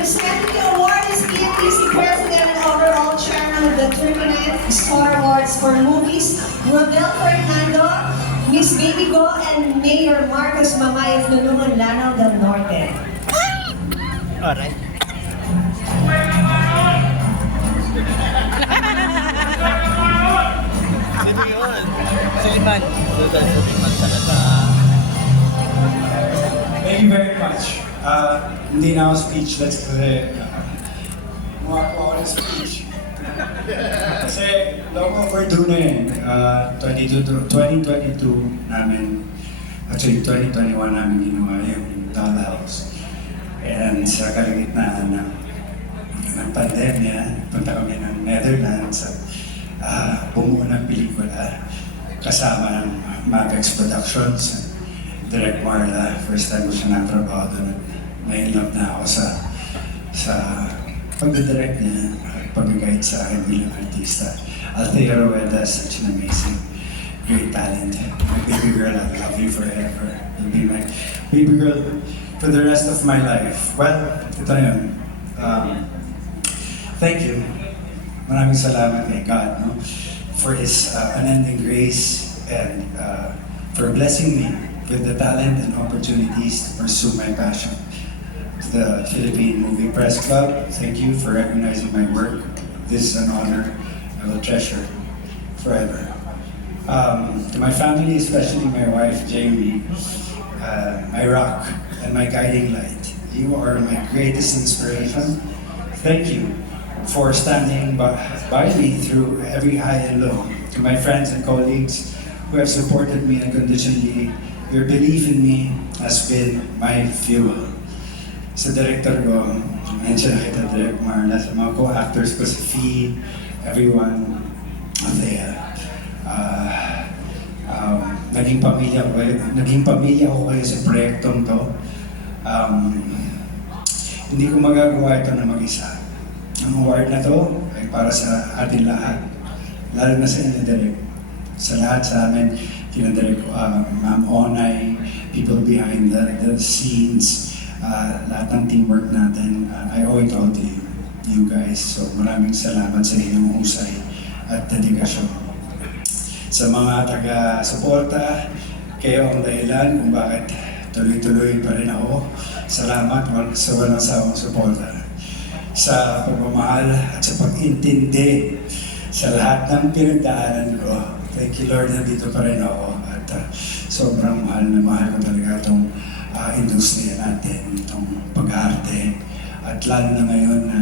Presenting the award is PNPC President and overall Chairman of the 39th Star Awards for Movies, Rodel Fernando, Miss Baby Go, and Mayor Marcos Mamay of Nulungan, Lanao del Norte. Alright. Sino yun? Suliman. Suliman talaga. Thank you very much. Hindi na ako speechless kasi mukha po ako ng speech. Kasi long overdue na yun. 2022 namin, actually 2021 namin ginawa yung Dollhouse. And sa kalagitnaan ng pandemya, punta kami ng Netherlands at bumuo ng pelikula kasama ng Mavex Productions. Direct Marla, first time ko siya natrabaho doon. May love na ako sa pagdidirect niya at pag-guide sa akin bilang artista. Althea Rueda is such an amazing, great talent. My baby girl, I love you forever. You'll be my baby girl for the rest of my life. Well, ito na yun. Thank you. Maraming salamat kay God, no? For His unending grace and for blessing me with the talent and opportunities to pursue my passion. To the Philippine Movie Press Club, thank you for recognizing my work. This is an honor I will treasure forever. To my family, especially my wife, Jamie, my rock and my guiding light. You are my greatest inspiration. Thank you for standing by me through every high and low. To my friends and colleagues who have supported me unconditionally, your belief in me has been my fuel. Sa director ko, mention kita, Direk Marla, sa mga co-actors ko, si Fee, everyone, Althea. Naging pamilya ko kayo sa proyektong to. Hindi ko magagawa ito na mag-isa. Ang award na to ay para sa atin lahat, lalo na sa inyo, Direk. Sa lahat sa amin, kinadirect ko, Ma'am Onay, people behind the scenes, lahat ng teamwork natin. I owe it all to you guys. So maraming salamat sa inyong husay at dedikasyon. Sa mga taga-suporta, kayo ang dahilan kung bakit tuloy-tuloy pa rin ako. Salamat sa walang sawang suporta. Sa pagmamahal at sa pag-intindi sa lahat ng pinagdaanan ko. Thank you, Lord, nandito pa rin ako at sobrang mahal na mahal ko talaga itong industriya natin, itong pag-arte. At lalo na ngayon na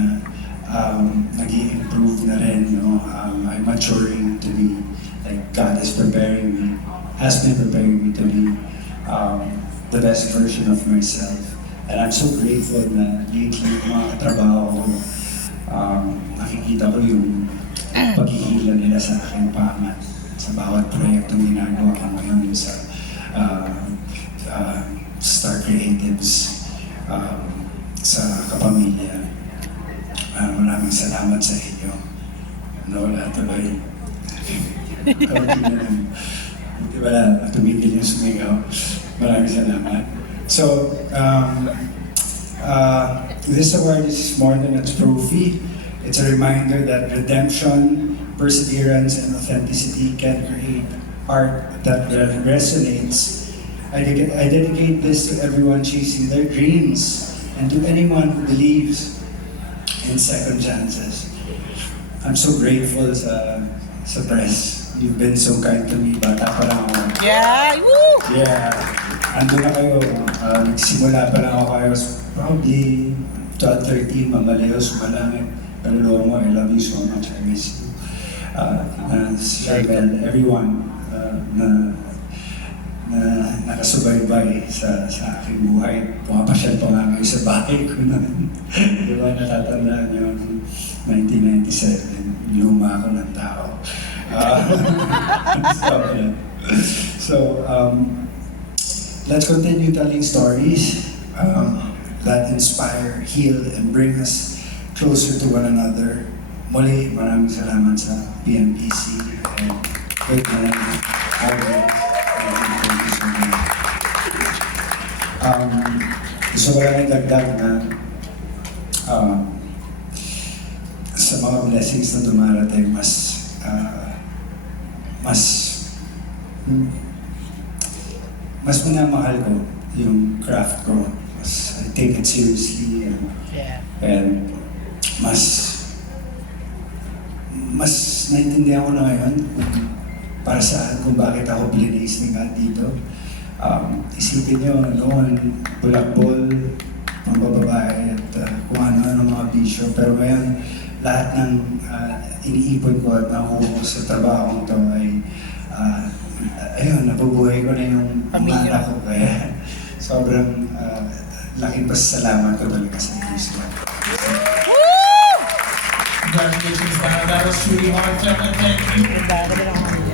nag-i-improve na rin, I'm maturing to be, like God is preparing me, has been preparing me to be the best version of myself. And I'm so grateful na lately, mga katrabaho ko, nakikita ko yung paghihila nila sa aking pangat sa bawat proyektong ginagawa ko ngayon sa Star Creatives, sa kapamilya. Maraming salamat sa inyo. Nawala tuloy. Wala, tumigil yung sumigaw. Maraming salamat. So, this award is more than a trophy. It's a reminder that redemption, perseverance, and authenticity can create art that resonates. I dedicate this to everyone chasing their dreams and to anyone who believes in second chances. I'm so grateful sa press. You've been so kind to me. Bata pa lang ako. Yeah! Woo! Yeah. Ando na kayo. Nagsimula pa lang ako kayo. Probably 12, 13, Mamaleo, Sumalangit. Panulong mo, I love you so much. I miss you. Shabel, everyone na nakasubaybay sa aking buhay. Pumapasyal pa nga kayo sa bahay ko na. Di ba natatandaan nyo, 1997, luma ako ng tao. So, let's continue telling stories that inspire, heal, and bring us closer to one another. Muli, maraming salamat sa PNPC and great man, Albert. Gusto ko lang idagdag na sa mga blessings na dumarating, mas minamahal ko yung craft ko. I take it seriously Yeah. and mas naintindihan ko na ngayon para saan, kung bakit ako plinase ni God dito. Isipin nyo, noon, bulakbol, mga bababae at kung ano-ano mga bisyo. Pero ngayon, lahat ng iniipon ko at nakuha ko sa trabaho ko ay ayun, nabubuhay ko na yung Pamilya. mga anak ko. Kaya sobrang laking pasasalamat ko talaga sa Diyos. Congratulations, Dad. That was truly heartfelt, and thank you. Ganda, ganda lang.